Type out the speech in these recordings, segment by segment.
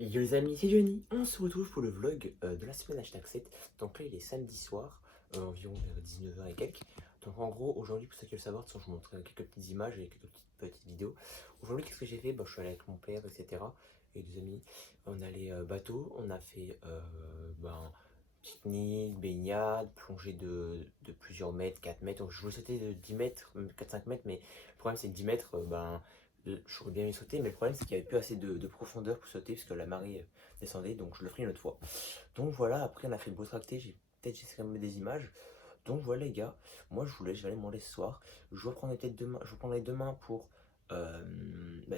Yo les amis, c'est Johnny, on se retrouve pour le vlog de la semaine hashtag 7. Donc là il est samedi soir, environ vers 19 h et quelques. Donc en gros aujourd'hui pour ceux qui veulent savoir, je vous montrer quelques petites images et quelques petites vidéos. Aujourd'hui qu'est-ce que j'ai fait, je suis allé avec mon père etc. Et des amis, on allait bateau, on a fait pique-nique, baignade, plongée de plusieurs mètres, 4 mètres. Donc je voulais sauter de 10 mètres, 4-5 mètres, mais le problème c'est que 10 mètres, j'aurais bien aimé sauter, mais le problème c'est qu'il n'y avait plus assez de profondeur pour sauter parce que la marée descendait, donc je le ferai une autre fois. Donc voilà, après on a fait le beau tracté, j'essaierai de mettre des images. Donc voilà les gars, moi je vais aller manger ce soir. Je reprendrai peut-être demain, je reprendrai demain pour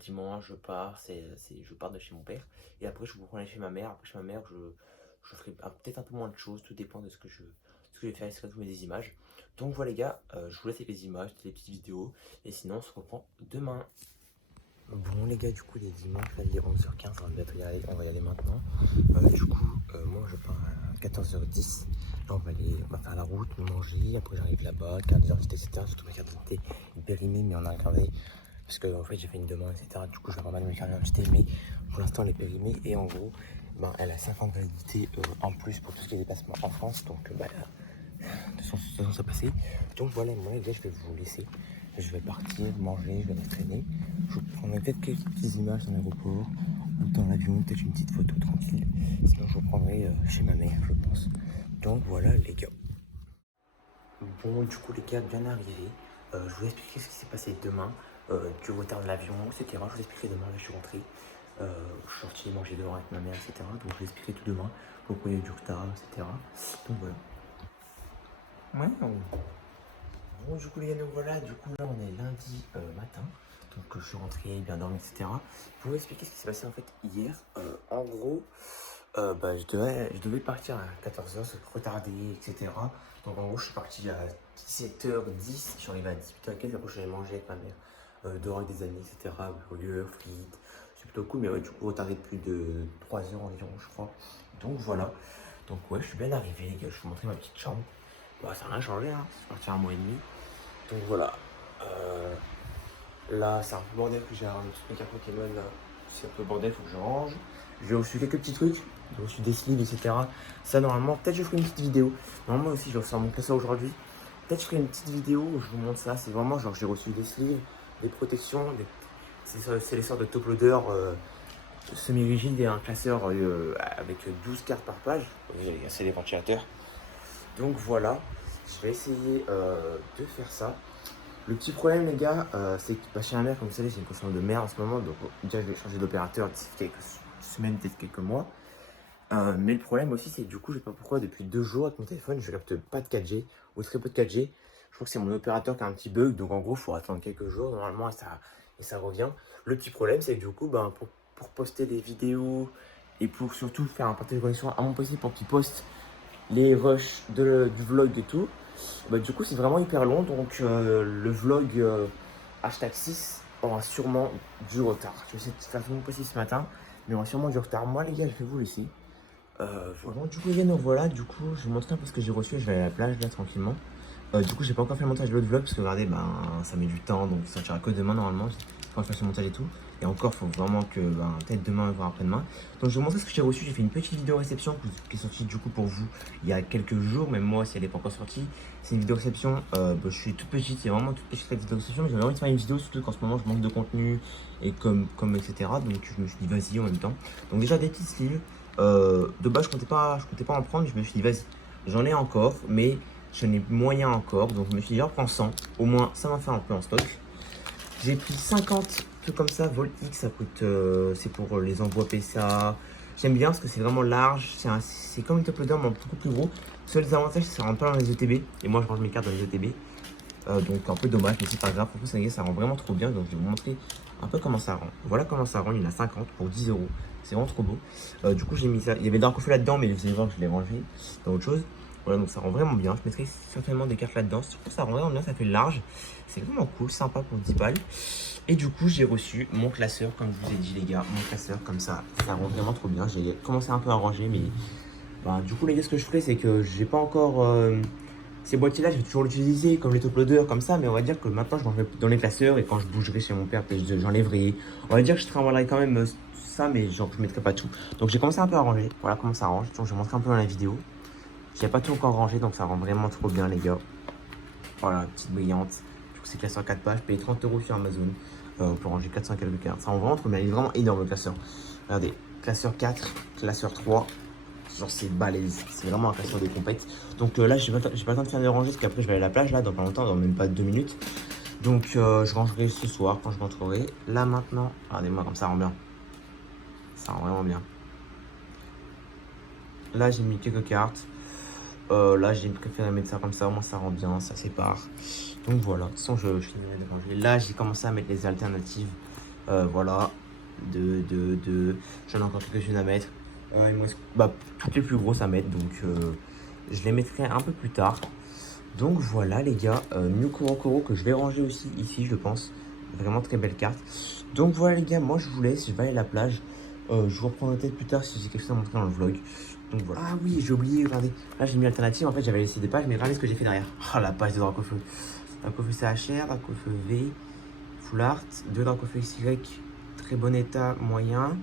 dimanche je pars, je pars de chez mon père. Et après je vous reprendrai chez ma mère. Après chez ma mère je ferai peut-être un peu moins de choses, tout dépend de ce que je vais faire, est-ce que je mets des images. Donc voilà les gars, je vous laisse avec les images, les petites vidéos. Et sinon on se reprend demain. Bon les gars, du coup il est dimanche, là il est 11 h 15, on va y aller maintenant. Moi je pars à 14 h 10. Là on va faire la route, manger, après j'arrive là-bas, carte d'identité, etc. Surtout ma carte d'identité est périmée mais on a regardé. Parce que en fait j'ai fait une demande, etc. Du coup je vais avoir mes cartes d'identité, mais pour l'instant elle est périmée et en gros elle a 5 ans de validité en plus pour tout ce qui est déplacement en France. Donc de toute façon ça passé. Donc voilà, moi les gars je vais vous laisser. Je vais partir, manger, je vais aller traîner. Je prendrai peut-être quelques petites images dans l'aéroport ou dans l'avion, peut-être une petite photo tranquille. Sinon je reprendrai chez ma mère, je pense. Donc voilà les gars. Bon, du coup les gars, bien arrivé. Je vous expliquerai ce qui s'est passé demain, du retard de l'avion, etc. Je vous expliquerai demain, là je suis rentré. Je suis sorti manger dehors avec ma mère, etc. Donc je vous expliquerai tout demain, pourquoi il y a eu du retard, etc. Donc voilà. Ouais, bon, du coup, les gars, donc voilà, du coup, là, on est lundi matin. Donc, je suis rentré, bien dormi, etc. Pour vous expliquer ce qui s'est passé en fait hier, en gros, je devais partir à 14 h, se retarder, etc. Donc, en gros, je suis parti à 17 h 10, je suis arrivé à 18 h 15, après, je suis allé manger avec ma mère, dehors avec des amis, etc. Burger, frites, c'est plutôt cool, mais ouais, du coup, retardé de plus de 3 h environ, je crois. Donc, voilà. Donc, ouais, je suis bien arrivé, les gars, je vous montrer ma petite chambre. Bah, ça n'a rien changé, hein. C'est parti à 1 mois et demi. Donc voilà. Là, c'est un peu bordel que j'ai un truc à Pokémon là. C'est un peu bordel, faut que je range. J'ai reçu quelques petits trucs. J'ai reçu des sleeves, etc. Ça, normalement, peut-être je ferai une petite vidéo. Normalement aussi, je reçois mon classeur aujourd'hui. Peut-être je ferai une petite vidéo où je vous montre ça. C'est vraiment genre, j'ai reçu des sleeves, des protections. C'est les sortes de top loader semi-rigides et un classeur avec 12 cartes par page. C'est les ventilateurs. Donc voilà, je vais essayer de faire ça. Le petit problème, les gars, c'est que chez ma mère, comme vous savez, j'ai une consommation de merde en ce moment. Donc, déjà, je vais changer d'opérateur d'ici quelques semaines, peut-être quelques mois. Mais le problème aussi, c'est que du coup, je sais pas pourquoi, depuis 2 jours avec mon téléphone, je capte pas de 4G ou très peu de 4G. Je crois que c'est mon opérateur qui a un petit bug. Donc, en gros, il faut attendre quelques jours normalement et ça revient. Le petit problème, c'est que du coup, pour poster des vidéos et pour surtout faire un partage de connexion à mon PC pour qu'il poste les rushs du vlog et tout, du coup c'est vraiment hyper long, donc le vlog hashtag 6 aura sûrement du retard. Je vais essayer de faire tout mon possible ce matin, mais on aura sûrement du retard. Moi les gars, je vais vous laisser. Voilà. Bon, du coup les gars, donc voilà, du coup je vais vous montrer un peu ce que j'ai reçu. Je vais aller à la plage là tranquillement. Du coup j'ai pas encore fait le montage de l'autre vlog parce que regardez, ça met du temps, donc ça sortira que demain normalement. Faut faire ce montage et tout. Et encore, faut vraiment que peut-être demain, voire après-demain. Donc je vais vous montrer ce que j'ai reçu. J'ai fait une petite vidéo réception qui est sortie du coup pour vous il y a quelques jours, même moi si elle n'est pas encore sortie. C'est une vidéo réception. Je suis toute petite, c'est vraiment toute petite vidéo réception. Mais j'avais envie de faire une vidéo, surtout qu'en ce moment je manque de contenu et comme etc. Donc je me suis dit vas-y en même temps. Donc déjà des petites sleeves. De base je comptais pas en prendre. Je me suis dit vas-y, j'en ai encore, mais j'en ai moyen encore. Donc je me suis dit j'en prends 100. Au moins ça m'a fait un peu en stock. J'ai pris 50 trucs comme ça, Volt X, ça coûte, c'est pour les envois PSA. J'aime bien parce que c'est vraiment large, c'est comme une top loader mais beaucoup plus gros. Seul désavantage, c'est que ça rentre pas dans les ETB. Et moi, je range mes cartes dans les ETB. Donc un peu dommage, mais c'est pas grave. Pour vous, ça rend vraiment trop bien. Donc je vais vous montrer un peu comment ça rend. Voilà comment ça rend. Il y en a 50 pour 10 euros. C'est vraiment trop beau. Du coup, j'ai mis ça. Il y avait Dark Coffee là-dedans, mais vous allez voir que je l'ai rangé dans autre chose. Voilà, donc ça rend vraiment bien. Je mettrai certainement des cartes là-dedans. Je trouve que ça rend vraiment bien. Ça fait large. C'est vraiment cool, sympa pour 10 balles. Et du coup, j'ai reçu mon classeur, comme je vous ai dit, les gars. Mon classeur, comme ça rend vraiment trop bien. J'ai commencé un peu à ranger, mais du coup, les gars, ce que je ferai, c'est que j'ai pas encore Ces boîtiers-là, je vais toujours l'utiliser comme les top loaders, comme ça, mais on va dire que maintenant, je rangerai dans les classeurs et quand je bougerai chez mon père, peut-être j'enlèverai. On va dire que je travaillerai quand même ça, mais genre, je mettrai pas tout. Donc, j'ai commencé un peu à ranger. Voilà comment ça range. Donc, je vais montrer un peu dans la vidéo. J'ai pas tout encore rangé, donc ça rend vraiment trop bien, les gars. Voilà, petite brillante. Du coup, c'est classeur 4 pages. Je paye 30 € sur Amazon pour ranger 400 quelques cartes. Ça rend vraiment trop bien. Il est vraiment énorme le classeur. Regardez, classeur 4, classeur 3. Genre, c'est balèze. C'est vraiment un classeur de compète. Donc là, j'ai pas le temps de faire de ranger parce qu'après, je vais aller à la plage là dans pas longtemps, dans même pas 2 minutes. Donc, je rangerai ce soir quand je rentrerai. Là, maintenant, regardez-moi comme ça rend bien. Ça rend vraiment bien. Là, j'ai mis quelques cartes. Là, j'ai préféré mettre ça comme ça, au moins ça rend bien, ça sépare. Donc voilà, sans je finirai de ranger. Là, j'ai commencé à mettre les alternatives. Voilà, j'en ai encore quelques-unes à mettre. Il me reste toutes les plus grosses à mettre, donc je les mettrai un peu plus tard. Donc voilà les gars, New Kurokoro que je vais ranger aussi ici, je pense. Vraiment très belle carte. Donc voilà les gars, moi je vous laisse, je vais aller à la plage. Je vous reprendrai peut-être plus tard si j'ai quelque chose à montrer dans le vlog. Donc voilà. Ah oui, j'ai oublié, regardez. Là j'ai mis l'alternative, en fait j'avais laissé des pages, mais regardez ce que j'ai fait derrière. Oh la page de Dracofeu. Dracofeu CHR, Dracofeu V, Full Art, 2 Dracofeu XY, très bon état, moyen,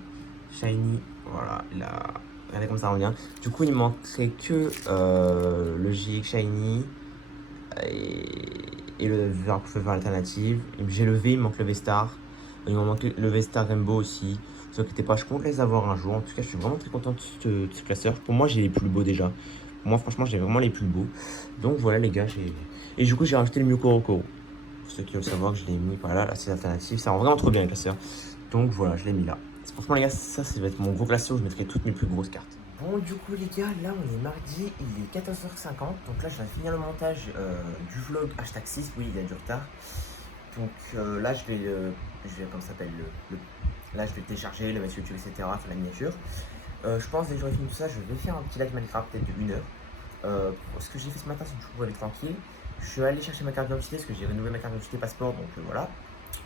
Shiny, voilà, là. Regardez comme ça revient. Du coup il manquerait que le GX Shiny et le Dracofeu alternative. J'ai le V, il me manque le V-Star. Il me manque le V-Star Rainbow aussi. Ne vous inquiétez pas, je compte les avoir un jour. En tout cas, je suis vraiment très content de ce classeur. Pour moi, j'ai les plus beaux déjà. Pour moi, franchement, j'ai vraiment les plus beaux. Donc voilà, les gars. Et du coup, j'ai rajouté le Mew Kurokoro. Pour ceux qui veulent savoir que je l'ai mis voilà, là, c'est l'alternative. Ça rend vraiment trop bien le classeur. Donc voilà, je l'ai mis là. Franchement, les gars, ça va être mon gros classeur où je mettrai toutes mes plus grosses cartes. Bon, du coup, les gars, là, on est mardi, il est 14h50. Donc là, je viens de finir le montage du vlog #6. Oui, il y a du retard. Donc là, comment ça s'appelle, là, je vais télécharger, le mettre sur YouTube, etc., faire la miniature. Je pense que dès que j'aurai fini tout ça, je vais faire un petit live Minecraft, peut-être de 1 heure. Ce que j'ai fait ce matin, c'est que du coup, aller tranquille. Je suis allé chercher ma carte d'identité, parce que j'ai renouvelé ma carte d'identité passeport, donc voilà.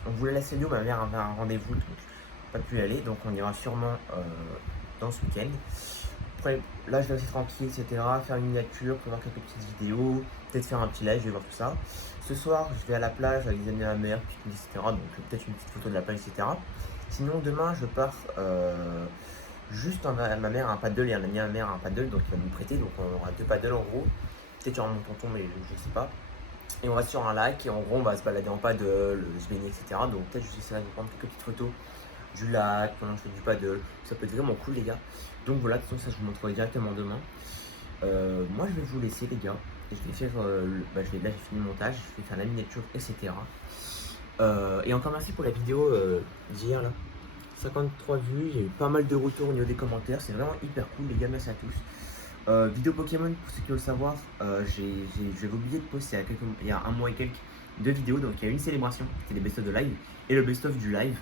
On voulait la Célio, ma mère avait un rendez-vous, donc pas pu y aller, donc on ira sûrement dans ce week-end. Après, là, je vais rester tranquille, etc., faire une miniature, prévoir quelques petites vidéos, peut-être faire un petit live, je vais voir tout ça. Ce soir, je vais à la plage avec les amis à la mer, etc., donc peut-être une petite photo de la plage, etc. Sinon, demain, je pars juste ma mère a un paddle et un ami à ma mère a un paddle, donc il va nous prêter, donc on aura 2 paddles en gros. Peut-être qu'il y aura mon tonton, mais je sais pas. Et on va sur un lac et en gros, on va se balader en paddle, se baigner, etc. Donc peut-être j'essaierai de prendre quelques petites photos du lac pendant que je fais du paddle. Ça peut être vraiment cool, les gars. Donc voilà, de toute façon, ça je vous montrerai directement demain. Moi, je vais vous laisser, les gars. Et je vais faire, là, j'ai fini le montage, je vais faire la miniature, etc. Et encore merci pour la vidéo d'hier, là. 53 vues, j'ai eu pas mal de retours au niveau des commentaires, c'est vraiment hyper cool, les gars, merci à tous. Vidéo Pokémon, pour ceux qui veulent savoir, j'avais oublié de poster il y a un mois et quelques 2 vidéos, donc il y a une célébration, c'est les best-of de live, et le best-of du live.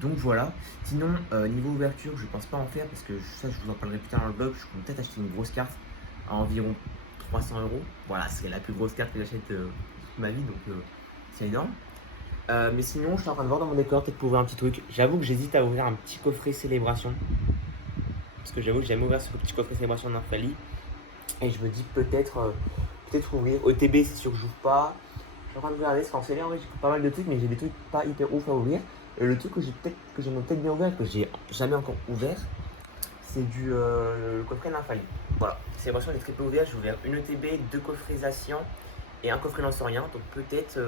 Donc voilà, sinon niveau ouverture, je pense pas en faire parce que ça je vous en parlerai plus tard dans le vlog. Je compte peut-être acheter une grosse carte à environ 300 €. Voilà, c'est la plus grosse carte que j'achète de ma vie, donc c'est énorme. Mais sinon, je suis en train de voir dans mon décor, peut-être pour ouvrir un petit truc. J'avoue que j'hésite à ouvrir un petit coffret célébration. Parce que j'avoue que j'ai jamais ouvert ce petit coffret célébration d'Infali. Et je me dis peut-être ouvrir. OTB, c'est sûr que j'ouvre pas. Je suis en train de regarder, parce qu'en CL, en vrai, j'ai pas mal de trucs, mais j'ai des trucs pas hyper ouf à ouvrir. Et le truc que j'aimerais peut-être bien ouvert, que j'ai jamais encore ouvert, c'est le coffret d'Infali. Voilà, célébration, il est très peu ouvert. J'ai ouvert une ETB, 2 coffrets Asian et un coffret Lancerien. Donc peut-être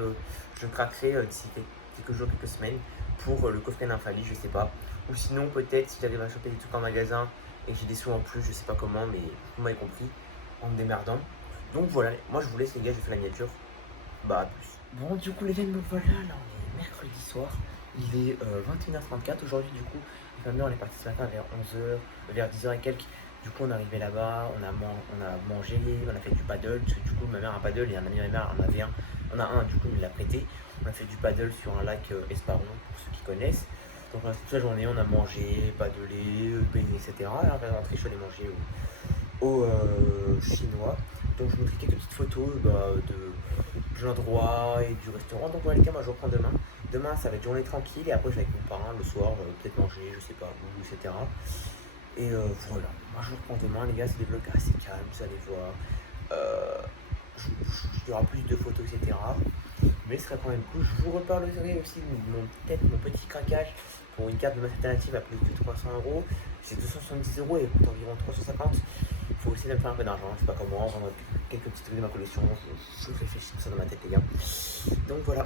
je craquerai d'ici quelques jours, quelques semaines pour le coffret d'Infali, je sais pas. Ou sinon, peut-être si j'arrive à choper des trucs en magasin et que j'ai des sous en plus, je sais pas comment, mais vous m'avez compris, en me démerdant. Donc voilà, moi je vous laisse, les gars, je fais la miniature. Bah à plus. Bon, du coup, les gars, me voilà, là on est mercredi soir. Il est 21h34 aujourd'hui, du coup. Ma mère, on est parti ce matin vers 11h, vers 10h et quelques. Du coup, on est arrivé là-bas, on a mangé, on a fait du paddle. Parce que du coup, ma mère a un paddle et un ami de ma mère en avait un. On a un, du coup, il me l'a prêté. On a fait du paddle sur un lac Esparon, pour ceux qui connaissent. Donc, on a toute la journée, on a mangé, paddlé, baigné, etc. Et on va rentrer chaud et manger au chinois. Donc, je vous montrerai quelques petites photos de l'endroit et du restaurant. Donc, voilà, les gars, moi je reprends demain. Demain, ça va être journée tranquille et après, je vais avec mon parrain le soir, peut-être manger, je sais pas où, etc. Et voilà, moi je reprends demain, les gars, c'est des vlogs assez calmes, vous allez voir. il y aura plus de photos, etc. Mais ce serait quand même cool. Je vous reparlerai aussi de mon petit craquage pour une carte de masse alternative à plus de 300 €. C'est 270 € et coûte environ 350. Il faut essayer de me faire un peu d'argent, je sais pas comment, vendre quelques petits trucs de ma collection. Je réfléchis tout ça dans ma tête, les gars. Donc voilà.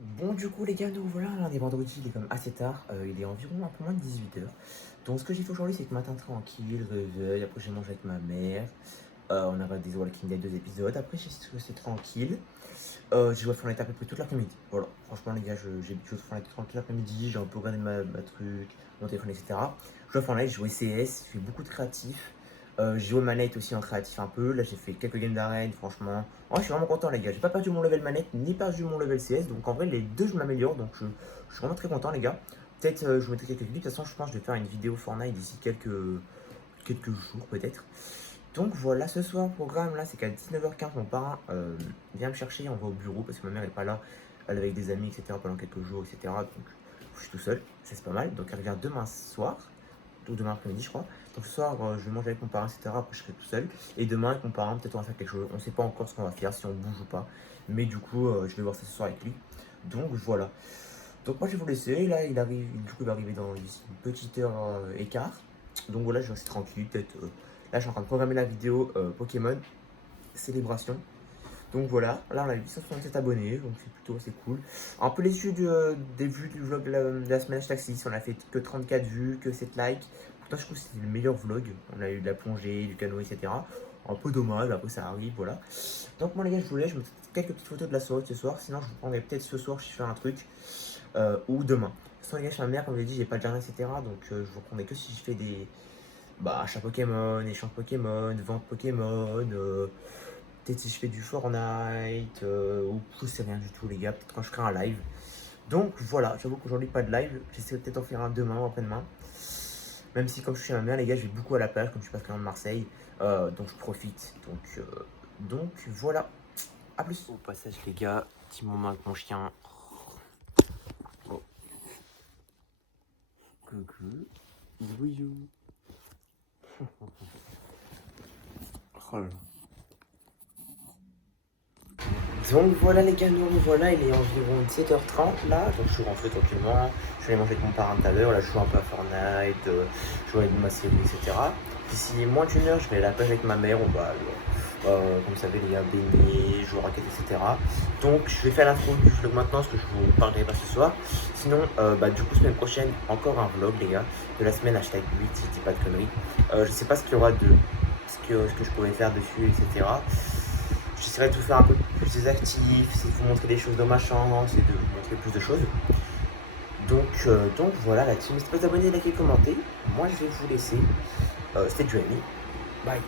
Bon, du coup, les gars, nous voilà, on est vendredi, il est comme assez tard, il est environ un peu moins de 18 h. Donc, ce que j'ai fait aujourd'hui, c'est que matin tranquille, réveil, après j'ai mangé avec ma mère, on a regardé The Walking Dead 2 épisodes, après c'est tranquille, j'ai joué à Fortnite à peu près toute l'après-midi. Voilà, franchement, les gars, j'ai joué à Fortnite toute l'après-midi, j'ai un peu regardé ma truc, mon téléphone, etc. Je joue à Fortnite, j'ai joué CS, j'ai fait beaucoup de créatifs. J'ai joué manette aussi en créatif un peu. Là, j'ai fait quelques games d'arène, franchement. Oh, je suis vraiment content, les gars. J'ai pas perdu mon level manette, ni perdu mon level CS. Donc, en vrai, les deux, je m'améliore. Donc, je suis vraiment très content, les gars. Peut-être, je vous mettrai quelques vidéos. De toute façon, je pense que je vais faire une vidéo Fortnite d'ici quelques jours, peut-être. Donc, voilà, ce soir, le programme, là, c'est qu'à 19h15, mon parrain vient me chercher. On va au bureau parce que ma mère est pas là. Elle est avec des amis, etc. pendant quelques jours, etc. Donc, je suis tout seul. Ça, c'est pas mal. Donc, elle revient demain soir ou demain après-midi, je crois. Donc ce soir, je vais manger avec mon parrain, etc. Après, je serai tout seul. Et demain, avec mon parrain, peut-être on va faire quelque chose. On ne sait pas encore ce qu'on va faire, si on bouge ou pas. Mais du coup, je vais voir ça ce soir avec lui. Donc voilà. Donc moi, je vais vous laisser. Là, il arrive, du coup, il va arriver dans une petite heure et quart. Donc voilà, je vais rester tranquille. Peut-être. Là, je suis en train de programmer la vidéo Pokémon Célébration. Donc voilà, là on a 867 abonnés, donc c'est plutôt assez cool. Un peu déçu des vues du vlog de la semaine hashtag 6, on a fait que 34 vues, que 7 likes. Pourtant je trouve que c'était le meilleur vlog, on a eu de la plongée, du canot, etc. Un peu dommage, après ça arrive, voilà. Donc moi les gars, je vous laisse, je me fais quelques petites photos de la soirée de ce soir, sinon je vous prendrai peut-être ce soir si je fais un truc, ou demain. De toute façon les gars, chez ma mère, comme je l'ai dit, j'ai pas de jardin, etc. Donc je vous prendrai que si je fais des achats Pokémon, échanges Pokémon, vente Pokémon, peut-être si je fais du Fortnite, ou je sais rien du tout les gars, peut-être quand je ferai un live. Donc voilà, j'avoue qu'aujourd'hui pas de live, j'essaie peut-être d'en faire un demain ou après-demain. Même si comme je suis chez ma mère les gars, je vais beaucoup à la plage, comme je suis pas très loin de Marseille, donc je profite. Donc voilà, à plus. Au passage les gars, petit moment avec mon chien. Oh. Coucou, you. Oh là là. Donc voilà les gars, nous revoilà, il est environ 17h30 là, donc je suis rentré tranquillement, je suis allé manger avec mon parrain tout à l'heure, là je joue un peu à Fortnite, je joue avec ma série, etc. D'ici moins d'une heure, je vais à la plage avec ma mère, on va, comme vous savez les gars, baigner, jouer aux raquettes, etc. Donc je vais faire l'intro du vlog maintenant, parce que je vous parlerai pas ce soir. Sinon, du coup semaine prochaine, encore un vlog les gars, de la semaine hashtag 8, si je dis pas de conneries. Je sais pas ce qu'il y aura de, ce que je pourrais faire dessus, etc. J'essaierai de tout faire un peu plus actif, essayer de vous montrer des choses dans ma chambre, essayer de vous montrer plus de choses. Donc voilà là-dessus. N'hésitez pas à vous abonner, liker, commenter. Moi je vais vous laisser. C'était Johnny. Bye.